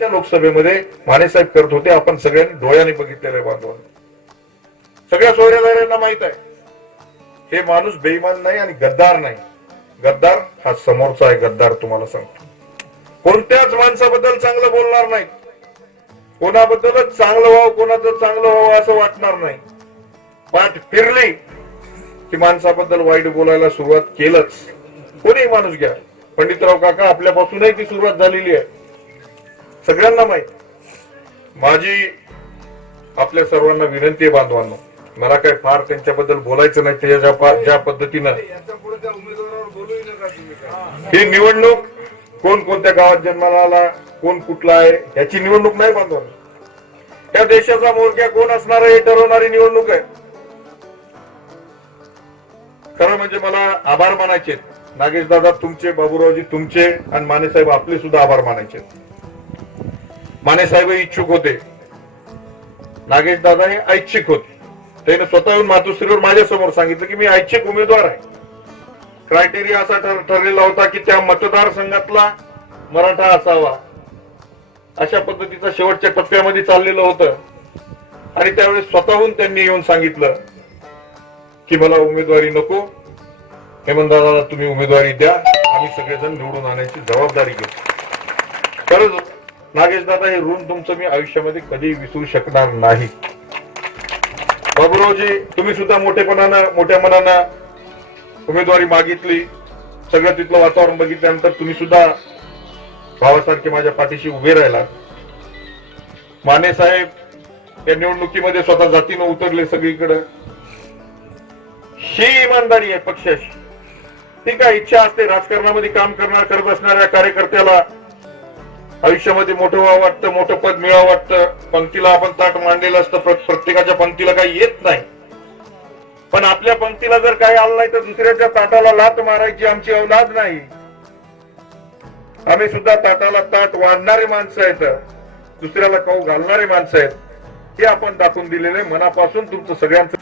च्या लोकसभेमध्ये मानेसाहेब करत होते. आपण सगळ्यांनी डोळ्याने बघितलेलं आहे बांधवांनो. सगळ्या सोयऱ्यादारांना माहीत आहे. हे माणूस बेईमान नाही आणि गद्दार नाही. गद्दार हा समोरचा आहे गद्दार तुम्हाला सांगतो. कोणत्याच माणसाबद्दल चांगलं बोलणार नाही. कोणाबद्दलच चांगलं व्हावं कोणाचं चांगलं व्हावं असं वाटणार नाही. पाठ फिरली की माणसाबद्दल वाईट बोलायला सुरुवात केलंच. कोणी माणूस घ्या. पंडितराव काका आपल्यापासूनही ती सुरुवात झालेली आहे. सगळ्यांना माहीत. माझी आपल्या सर्वांना विनंती आहे बांधवांनो. मला काय फार त्यांच्याबद्दल बोलायचं नाही त्याच्या ज्या पद्धतीनं. ही निवडणूक कोण कोणत्या गावात जन्माला आला कोण कुठला आहे याची निवडणूक नाही बांधवांनो. त्या देशाचा मोर्चा कोण असणार आहे हे ठरवणारी निवडणूक आहे. खरं म्हणजे मला आभार मानायचे नागेश दादा तुमचे बाबूरावजी तुमचे आणि मानेसाहेब आपले सुद्धा आभार मानायचे मानेसाहेब इच्छुक होते. नागेश दादा हे ऐच्छिक होते. त्याने स्वतः येऊन मातोश्रीवर माझ्यासमोर सांगितलं की मी ऐच्छिक उमेदवार आहे. क्रायटेरिया असा ठरलेला होता की त्या मतदारसंघातला मराठा असावा. अशा पद्धतीचा शेवटच्या टप्प्यामध्ये चाललेलं होतं. आणि त्यावेळेस स्वतःहून त्यांनी येऊन सांगितलं की मला उमेदवारी नको. हेमंतदादाला तुम्ही उमेदवारी द्या. आम्ही सगळेजण निवडून आणण्याची जबाबदारी घेऊ खरंच नागेश दादा हे ऋण तुमचं मी आयुष्यामध्ये कधी विसरू शकणार नाही. बाबूरावजी तुम्ही सुद्धा मोठेपणानं मोठ्या मनानं उमेदवारी मागितली. सगळं तिथलं वातावरण बघितल्यानंतर तुम्ही सुद्धा भावासारखे माझ्या पाठीशी उभे राहिला माने साहेब या निवडणुकीमध्ये स्वतः जातीनं उतरले सगळीकडे. ही इमानदारी आहे पक्षाशी ठीक आहे इच्छा असते राजकारणामध्ये काम करणार करत असणाऱ्या कार्यकर्त्याला आयुष्यामध्ये मोठं व्हावं वाटतं मोठं पद मिळावं वाटतं पंक्तीला आपण ताट मांडलेलं असतं प्रत्येकाच्या पंक्तीला काही येत नाही. पण आपल्या पंक्तीला जर काही आलं नाही तर दुसऱ्याच्या ताटाला लात मारायची आमची अवलाद नाही. आम्ही सुद्धा ताटाला ताट वाढणारे माणसं आहेत. दुसऱ्याला काऊ घालणारे माणसं आहेत. हे आपण दाखवून दिलेले मनापासून तुमचं सगळ्यांचं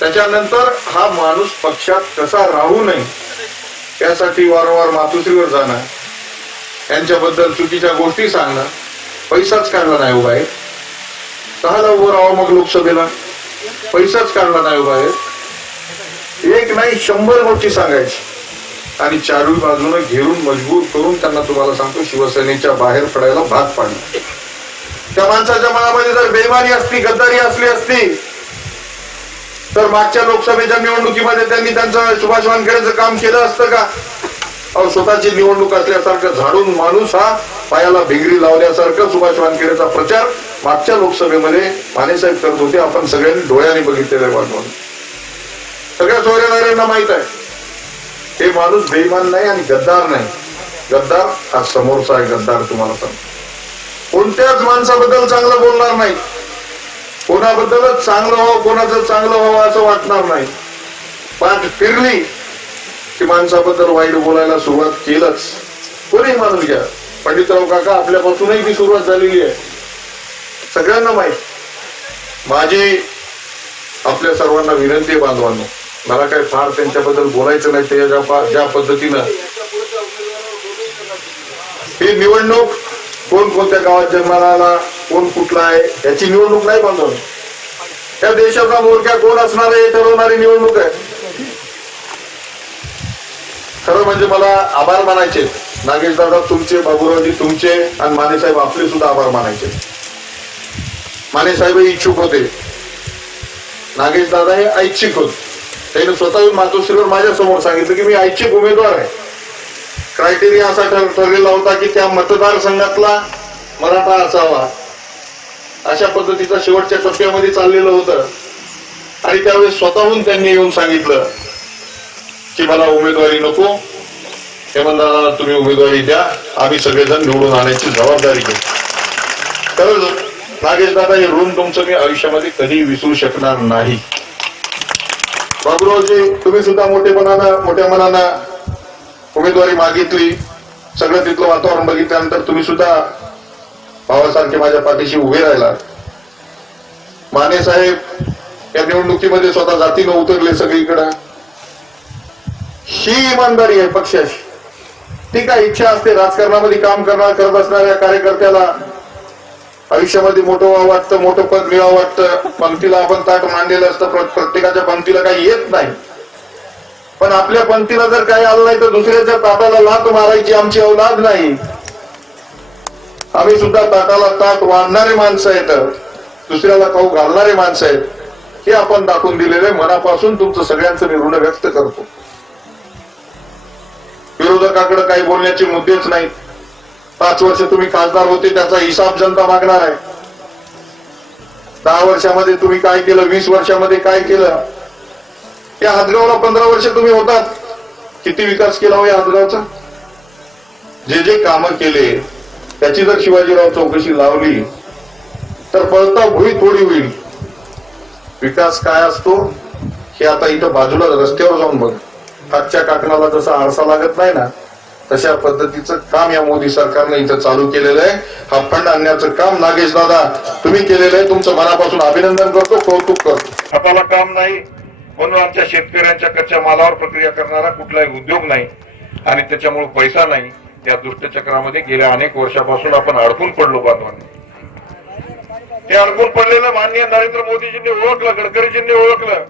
त्याच्यानंतर हा माणूस पक्षात कसा राहू नये यासाठी वारंवार मातुश्रीवर जाणं. यांच्याबद्दल चुकीच्या गोष्टी सांगणं पैसाच काढला नाही उभा आहे सहाला उभं राहावं मग लोकसभेला. पैसाच काढला नाही हो उभा आहे एक नाही शंभर गोष्टी सांगायची. आणि चारही बाजूने घेऊन मजबूर करून त्यांना तुम्हाला सांगतो शिवसेनेच्या बाहेर पडायला भाग पाडलं. त्या माणसाच्या मनामध्ये जर बेमानी असती गद्दारी असली असती तर मागच्या लोकसभेच्या निवडणुकीमध्ये त्यांनी त्यांचं सुभाष वानखेडेचं काम केलं असतं का? अहो स्वतःची निवडणूक असल्यासारखं झाडून माणूस हा पायाला भिगरी लावल्यासारखं सुभाष वानखेडेचा प्रचार मागच्या लोकसभेमध्ये मानेसाहेब करत होते. आपण सगळ्यांनी डोळ्याने बघितलेलं वाटवून सगळ्या सोयऱ्यादारांना माहीत आहे. हे माणूस बेईमान नाही आणि गद्दार नाही. गद्दार हा समोरचा आहे गद्दार तुम्हाला सांगतो. कोणत्याच माणसाबद्दल चांगलं बोलणार नाही. कोणाबद्दलच चांगलं व्हावं कोणाचं चांगलं व्हावं असं वाटणार नाही. पाठ फिरली की माणसाबद्दल वाईट बोलायला सुरुवात केलंच. कोणीही माणूस घ्या. पंडितराव काका आपल्यापासूनही ती सुरुवात झालेली आहे. सगळ्यांना माहीत. माझी आपल्या सर्वांना विनंती आहे बांधवांनो. मला काही फार त्यांच्याबद्दल बोलायचं नाही ते ज्या पद्धतीनं. ही निवडणूक कोण कोणत्या गावात जन्माला आला कोण कुठला आहे याची निवडणूक नाही बांधवांनो. त्या देशाचा मोरक्या कोण असणार आहे हे ठरवणारी निवडणूक आहे. खरं म्हणजे मला आभार मानायचे. नागेश दादा तुमचे बाबूरावजी तुमचे आणि मानेसाहेब आपले सुद्धा आभार मानायचे. मानेसाहेब इच्छुक होते. नागेश दादा हे ऐच्छिक होते. त्याने स्वतः मातोश्रीवर माझ्यासमोर सांगितलं की मी ऐच्छिक उमेदवार आहे. क्रायटेरिया असा ठर- ठरलेला होता की त्या मतदारसंघातला मराठा असावा. अशा पद्धतीचा शेवटच्या टप्प्यामध्ये चाललेलं होतं. आणि त्यावेळेस स्वतःहून त्यांनी येऊन सांगितलं की मला उमेदवारी नको. हेमंतदादाला तुम्ही उमेदवारी द्या. आम्ही सगळेजण निवडून आणण्याची जबाबदारी घेऊ. खरंच नागेश दादा हे ऋण तुमचं मी आयुष्यामध्ये कधी विसरू शकणार नाही. बाबूरावजी तुम्ही सुद्धा मोठेपणानं मोठ्या मनानं उमेदवारी मागितली. सगळं तिथलं वातावरण बघितल्यानंतर तुम्ही सुद्धा भावासारखे माझ्या पाठीशी उभे राहिला माने साहेब या निवडणुकीमध्ये स्वतः जातीनं उतरले सगळीकडं. ही इमानदारी आहे पक्षाची ठीक आहे इच्छा असते राजकारणामध्ये काम करणार करत असणाऱ्या कार्यकर्त्याला? आयुष्यामध्ये मोठं व्हावं वाटतं मोठं पद मिळावं वाटतं. पंक्तीला आपण ताट मांडलेलं असतं प्रत्येकाच्या पंक्तीला काही येत नाही. पण आपल्या पंक्तीला जर काही आलं नाही तर दुसऱ्याच्या ताटाला लात मारायची आमची अवलाद नाही. आम्ही सुद्धा ताटाला ताट वाढणारे माणसं आहेत. दुसऱ्याला खाऊ घालणारे माणसं आहेत. हे आपण दाखवून दिलेले मनापासून तुमचं सगळ्यांचं मी ऋण व्यक्त करतो. विरोधकाकडे काही बोलण्याचे मुद्देच नाहीत. पाच वर्ष तुम्ही खासदार होते त्याचा हिसाब जनता मागणार आहे. दहा वर्षामध्ये तुम्ही काय केलं वीस वर्षामध्ये काय केलं? या हदगावला पंधरा वर्ष तुम्ही होतात. किती विकास केला हो या हदगावचा जे जे कामं केले त्याची जर शिवाजीराव चौकशी लावली तर पळता भुई थोडी होईल. विकास काय असतो हे आता इथं बाजूला रस्त्यावर जाऊन बघ. हातच्या काकणाला जसा आरसा लागत नाही ना तशा पद्धतीचं काम या मोदी सरकारने इथं चालू केलेलं आहे. हा फंड आणण्याचं काम नागेश दादा तुम्ही केलेलं आहे. तुमचं मनापासून अभिनंदन करतो कौतुक करतो. हाताला काम नाही म्हणून आमच्या शेतकऱ्यांच्या कच्च्या मालावर प्रक्रिया करणारा कुठलाही उद्योग नाही आणि त्याच्यामुळे पैसा नाही. या दुष्टचक्रामध्ये गेल्या अनेक वर्षापासून आपण अडकून पडलो बांधवांनी. ते अडकून पडलेलं माननीय नरेंद्र मोदीजींनी ओळखलं गडकरीजींनी ओळखलं.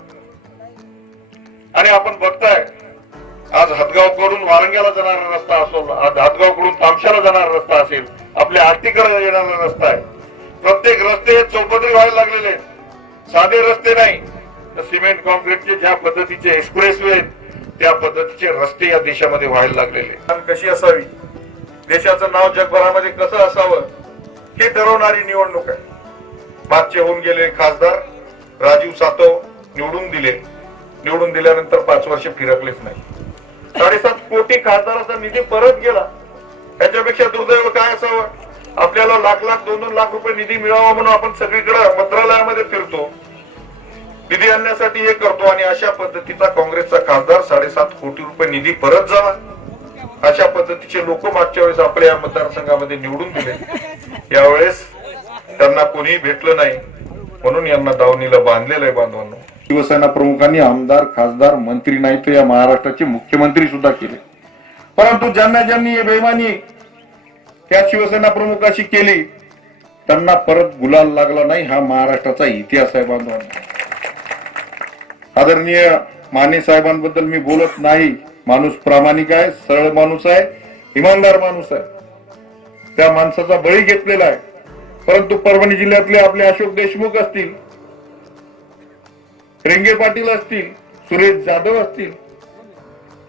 आणि आपण बघताय आज हदगाव करून वारंग्याला जाणारा रस्ता असेल आज हदगावकडून तामशाला जाणारा रस्ता असेल आपल्या आरतीकडे येणारा रस्ता आहे. प्रत्येक रस्ते चौपदरी व्हायला लागलेले आहेत. साधे रस्ते नाही. तर सिमेंट कॉन्क्रीटचे ज्या पद्धतीचे एक्सप्रेस वे त्या पद्धतीचे रस्ते या देशामध्ये व्हायला लागलेले कशी असावी? देशाचं नाव जगभरामध्ये कसं असावं? हे ठरवणारी निवडणूक आहे. मागचे होऊन गेले खासदार राजीव सातव निवडून दिले. निवडून दिल्यानंतर पाच वर्ष फिरकलेच नाही. साडेसात कोटी खासदाराचा निधी परत गेला. त्याच्यापेक्षा दुर्दैव काय असावं? आपल्याला लाख लाख दोन दोन लाख रुपये निधी मिळावा म्हणून आपण सगळीकडे मंत्रालयामध्ये फिरतो. निधी आणण्यासाठी हे करतो आणि अशा पद्धतीचा काँग्रेसचा खासदार साडेसात कोटी रुपये निधी परत जावा अशा पद्धतीचे लोक मागच्या वेळेस आपल्या या मतदारसंघामध्ये निवडून दिले. यावेळेस त्यांना कोणीही भेटलं नाही. म्हणून यांना दावणीला बांधलेलं आहे बांधवांना. शिवसेना प्रमुखांनी आमदार खासदार मंत्री नाही तर या महाराष्ट्राचे मुख्यमंत्री सुद्धा केले. परंतु ज्यांना ज्यांनी बेमानी त्या शिवसेना प्रमुखाशी केली त्यांना परत गुलाल लागला नाही हा महाराष्ट्राचा इतिहास आहे बांधवांना. आदरणीय माने साहेबांबद्दल मी बोलत नाही. माणूस प्रामाणिक आहे सरळ माणूस आहे इमानदार माणूस आहे. त्या माणसाचा बळी घेतलेला आहे. परंतु परभणी जिल्ह्यातले आपले अशोक देशमुख असतील रेंगे पाटील असतील सुरेश जाधव असतील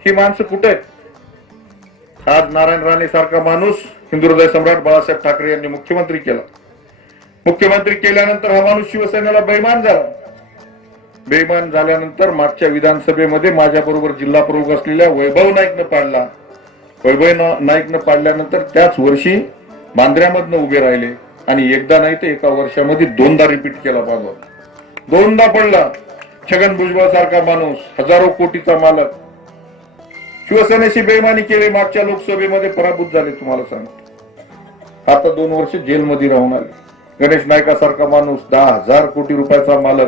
ही माणसं कुठे आहेत? आज नारायण राणे सारखा माणूस हिंदुहृदय सम्राट बाळासाहेब ठाकरे यांनी मुख्यमंत्री केला. मुख्यमंत्री केल्यानंतर हा माणूस शिवसेनेला बेमान झाला. बेमान झाल्यानंतर मागच्या विधानसभेमध्ये माझ्या बरोबर जिल्हा प्रमुख असलेल्या वैभव नाईकनं पाडला. वैभव नाईकनं पाडल्यानंतर त्याच वर्षी बांद्र्यामधनं उभे राहिले आणि एकदा नाही तर एका वर्षामध्ये दोनदा रिपीट केला बाबा. दोनदा पडला. छगन भुजबळ सारखा माणूस हजारो कोटीचा मालक. शिवसेनेशी बेमानी केली मागच्या लोकसभेमध्ये पराभूत झाले तुम्हाला सांगतो. आता दोन वर्ष जेलमध्ये राहून आले. गणेश नायकासारखा माणूस दहा हजार कोटी रुपयाचा मालक.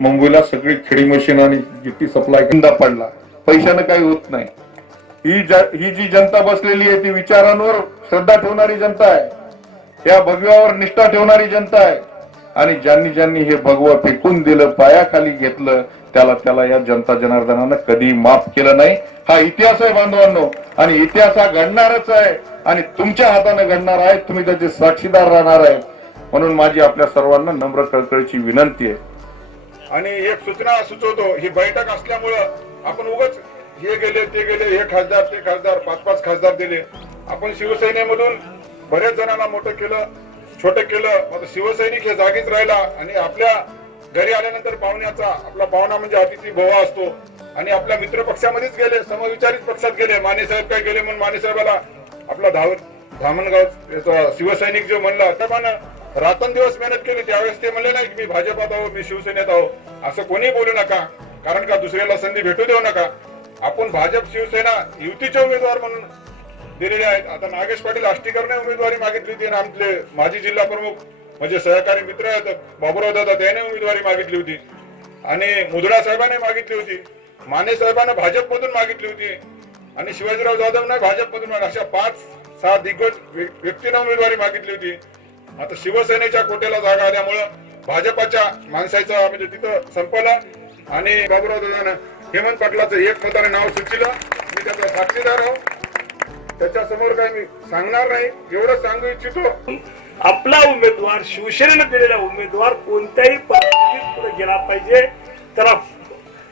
मुंबईला सगळी खेडी मशीन आणि जिट्टी सप्लाय किंदा पडला. पैशानं काही होत नाही. ही ही जी जनता बसलेली आहे ती विचारांवर श्रद्धा ठेवणारी जनता आहे. या भगव्यावर निष्ठा ठेवणारी जनता आहे. आणि ज्यांनी ज्यांनी हे भगवं फेकून दिलं पायाखाली घेतलं त्याला त्याला या जनता जनार्दनानं कधी माफ केलं नाही. हा इतिहास आहे बांधवांनो आणि इतिहास हा घडणारच आहे. आणि तुमच्या हाताने घडणार आहे तुम्ही त्याचे साक्षीदार राहणार आहे. म्हणून माझी आपल्या सर्वांना नम्र कळकळीची विनंती आहे. आणि एक सूचना सुचवतो ही बैठक असल्यामुळं आपण उगच हे गेले ते गेले हे खासदार ते खासदार पाच पाच खासदार दिले. आपण शिवसेनेमधून बरेच जणांना मोठं केलं. छोट केलं आता शिवसैनिक हे जागीच राहिला आणि आपल्या घरी आल्यानंतर पाहुण्याचा आपला पाहुणा म्हणजे अतिथी भोवा असतो. आणि आपल्या मित्र पक्षामध्येच गेले समविचारित पक्षात गेले. माने साहेब काय गेले म्हणून माने साहेबाला आपला धाव धामणगाव याचा शिवसैनिक जो म्हणला त्यानं रातन दिवस मेहनत केली त्यावेळेस ते म्हणले नाही की मी भाजपात आहो मी शिवसेनेत आहो. असं कोणी बोलू नका कारण का दुसऱ्याला संधी भेटू देऊ नका. आपण भाजप शिवसेना युतीचे उमेदवार म्हणून दिलेले आहेत. आता नागेश पाटील आष्टीकरने उमेदवारी मागितली होती आणि आमचे माजी जिल्हा प्रमुख म्हणजे सहकारी मित्र आहेत बाबुराव दादा त्याने उमेदवारी मागितली होती. आणि मुदडा साहेबाने मागितली होती. माने साहेबांना भाजपमधून मागितली होती. आणि शिवाजीराव जाधवने भाजपमधून माग- अशा पाच सहा दिग्गज व्यक्तीनं व्यक्तींना उमेदवारी मागितली होती. आता शिवसेनेच्या कोट्याला जागा आल्यामुळं भाजपाच्या माणसाचा म्हणजे तिथं संपला. आणि बाबुराव दादानं हेमंत पाटलाचं एक मताने नाव सुचिलं. मी त्याचा साक्षीदार आहोत त्याच्यासमोर काही मी सांगणार नाही एवढं सांगू इच्छितो. आपला उमेदवार शिवसेनेनं दिलेला उमेदवार कोणत्याही परिस्थितीत पुढे गेला पाहिजे. त्याला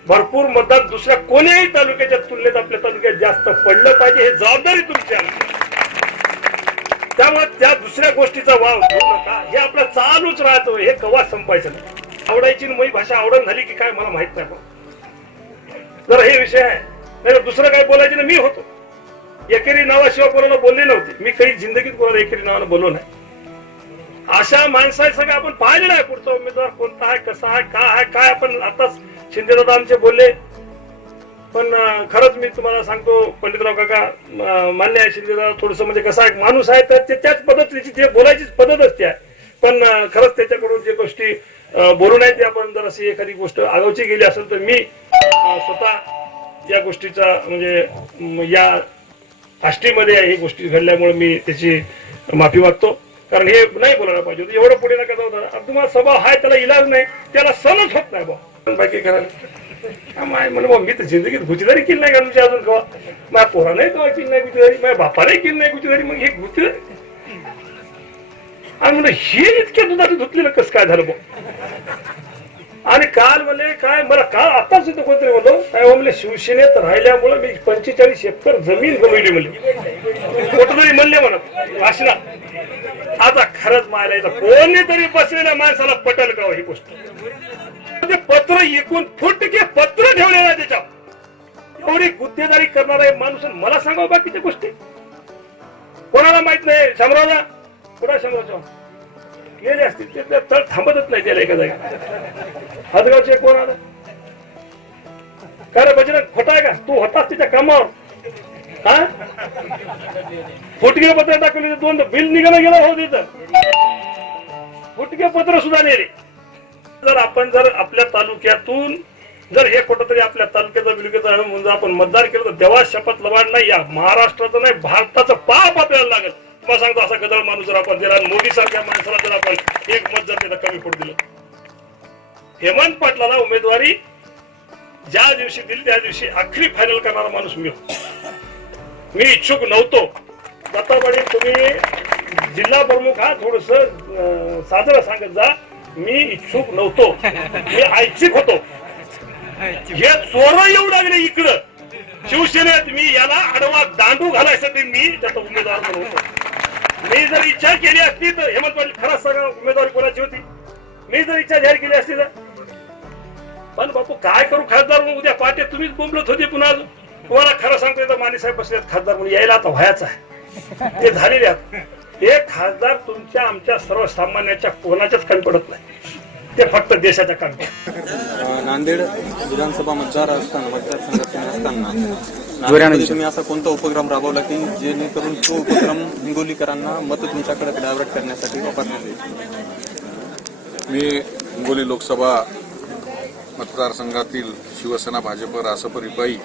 भरपूर मतदार दुसऱ्या कोणीही तालुक्याच्या तुलनेत आपल्या तालुक्यात जास्त पडलं पाहिजे हे जबाबदारी तुमची आहे. त्यामुळे त्या दुसऱ्या गोष्टीचा वाव घेऊ नका. हे आपलं चालूच राहतो हे कवा संपायचं नाही. आवडायची आणि माझी भाषा आवडण झाली की काय मला माहीत नाही. पण जर हे विषय आहे. नाही दुसरं काय बोलायचं ना मी होतो. एकेरी नावाशिवाय कोणाला बोलले नव्हते. मी काही जिंदगीत कोणाला एकेरी नावानं बोललो नाही. अशा माणसा सगळं आपण पाहिलेलं आहे पुढचा उमेदवार कोणता आहे कसा आहे काय आहे काय आपण आताच शिंदेदादा आमचे बोलले. पण खरंच मी तुम्हाला सांगतो पंडितराव काका मान्य आहे शिंदेदादा थोडस म्हणजे कसा आहे माणूस आहे तर ते त्याच पद्धतीची ते बोलायचीच पद्धत असते. आहे पण खरंच त्याच्याकडून जे गोष्टी बोलू नये ते आपण जर अशी एखादी गोष्ट आगावची गेली असेल तर मी स्वतः या गोष्टीचा म्हणजे या आष्टीमध्ये ही गोष्टी घडल्यामुळे मी त्याची माफी मागतो. कारण हे नाही बोलायला पाहिजे होतं. एवढं पुढे नका जाऊ दादा. तुम्हाला स्वभाव हाय त्याला इलाज नाही त्याला सणच होत नाही बा बाकी करायला माय म्हणे बा मी तर जिंदगीत गुचीदारी केली नाही का अजून कवा. माझ्या पोराने तेव्हा केली नाही गुचीदारी माझ्या बापाने केली नाही गुचीदारी मग हे गुचीदारी आणि म्हणलं हे इतक्या दुधाचं धुतलेलं कसं काय झालं बा आणि काल म्हणले काय मला काल आताच सुद्धा कोणतरी म्हणलो काय हो म्हणले शिवसेनेत राहिल्यामुळे मी पंचेचाळीस एकर जमीन गमवली म्हणले. कुठतरी म्हणले म्हणत वाशिना आता खरंच मारायचं येतं. कोणी तरी बसलेल्या माणसाला पटल का ही गोष्ट. ते पत्र एकूण फुटके पत्र ठेवलेलं आहे त्याच्यात एवढी गुत्तेदारी करणारा माणूस मला सांगावं बाकीच्या गोष्टी. कोणाला माहीत नाही? शामरावला? कुठं शामराव गेले असतील ते तळ थांबतच नाही त्याला एका जागी. हदगावचे कोण आलं. कारण रे बजरंग खोटा आहे का? तू होतास तिच्या कामावर. हा? फुटके पत्र टाकले दोन बिल निघालं गेलं हो तिथं. फुटके पत्र सुद्धा नेले. जर आपण जर आपल्या तालुक्यातून जर हे कुठंतरी आपल्या तालुक्याचा बिलुक्याचा म्हणजे आपण मतदार केलं तर देवा शपथ लवाड नाही या महाराष्ट्राचं नाही भारताचं पाप आपल्याला लागेल. तुम्हाला सांगतो असा गदळ माणूस जर आपण दिवशी दिली त्या दिवशी आखरी फायनल करणारा माणूस मी मी इच्छुक नव्हतो. दत्ताबाडी तुम्ही जिल्हा प्रमुख हा थोडस साजरं सांगत जा. मी इच्छुक नव्हतो. मी ऐच्छिक होतो. हे चोर येऊ लागले इकडं. शिवसेनेत मी याला आडवा दांडू घालायसाठी मी त्याचा उमेदवार म्हणून होतो. मी जर इच्छा केली असती तर हेमंत पाटील खरंच सांगा उमेदवारी कोणाची होती? मी जर इच्छा जाहीर केली असती तर? पण बापू काय करू? खासदार म्हणून उद्या पाटे तुम्हीच बोंबलत होते पुन्हा. तुम्हाला खरं सांगतो तर माने साहेब बसलेत खासदार म्हणून यायला आता व्हायचं आहे. ते झालेले आहेत. एक खासदार तुमच्या आमच्या सर्वसामान्याच्या कोणाच्याच कमी पडत नाही. ते फक्त देशाच्या कामी. अ, नांदेड विधानसभा मतदार असताना मतदारसंघात तुम्ही असताना तुम्ही असा कोणता उपक्रम राबवला की जेणेकरून तो उपक्रम हिंगोलीकरांना मत तुमच्याकडे डायव्हर्ट करण्यासाठी वापरण्यात येईल? मी हिंगोली लोकसभा मतदारसंघातील शिवसेना भाजप रासप रिपाई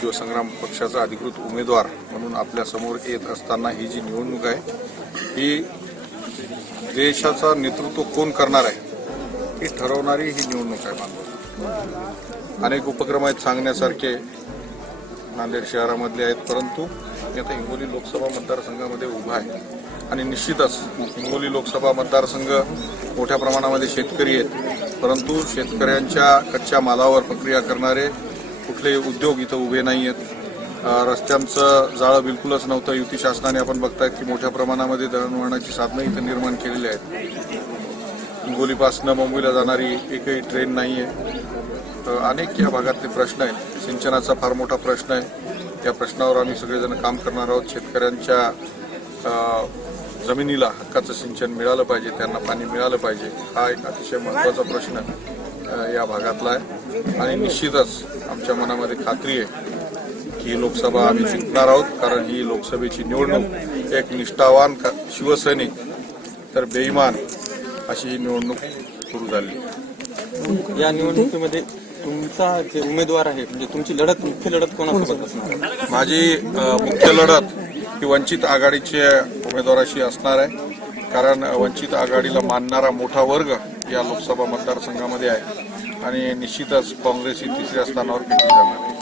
शिवसंग्राम पक्षाचा अधिकृत उमेदवार म्हणून आपल्यासमोर येत असताना ही जी निवडणूक आहे ही देशाचा नेतृत्व कोण करणार आहे ही ठरवणारी ही निवडणूक आहे बांधव अनेक उपक्रम आहेत सांगण्यासारखे. नांदेड शहरामधले आहेत परंतु मी आता हिंगोली लोकसभा मतदारसंघामध्ये उभा आहे. आणि निश्चितच हिंगोली लोकसभा मतदारसंघ मोठ्या प्रमाणामध्ये शेतकरी आहेत. परंतु शेतकऱ्यांच्या कच्च्या मालावर प्रक्रिया करणारे कुठले उद्योग इथं उभे नाही आहेत रस्त्यांचं जाळं बिलकुलच नव्हतं. युती शासनाने आपण बघतायत की मोठ्या प्रमाणामध्ये दळणवळणाची साधनं इथं निर्माण केलेली आहेत. हिंगोलीपासनं मुंबईला जाणारी एकही ट्रेन नाही आहे अनेक या भागातले प्रश्न आहेत. सिंचनाचा फार मोठा प्रश्न आहे. त्या प्रश्नावर आम्ही सगळेजण काम करणार आहोत. शेतकऱ्यांच्या जमिनीला हक्काचं सिंचन मिळालं पाहिजे त्यांना पाणी मिळालं पाहिजे हा एक अतिशय महत्त्वाचा प्रश्न या भागातला आहे आणि निश्चितच आमच्या मनामध्ये खात्री आहे की ही लोकसभा आम्ही जिंकणार आहोत कारण ही लोकसभेची निवडणूक एक निष्ठावान शिवसैनिक तर बेईमान अशी ही निवडणूक सुरू झाली या निवडणुकीमध्ये तुमचा जे उमेदवार आहे म्हणजे तुमची लढत मुख्य लढत कोणासोबत असणार? माझी मुख्य लढत ही वंचित आघाडीच्या उमेदवाराशी असणार आहे. कारण वंचित आघाडीला मानणारा मोठा वर्ग या लोकसभा मतदारसंघामध्ये आहे. आणि निश्चितच काँग्रेस ही तिसऱ्या स्थानावर खेळली जाणार आहे.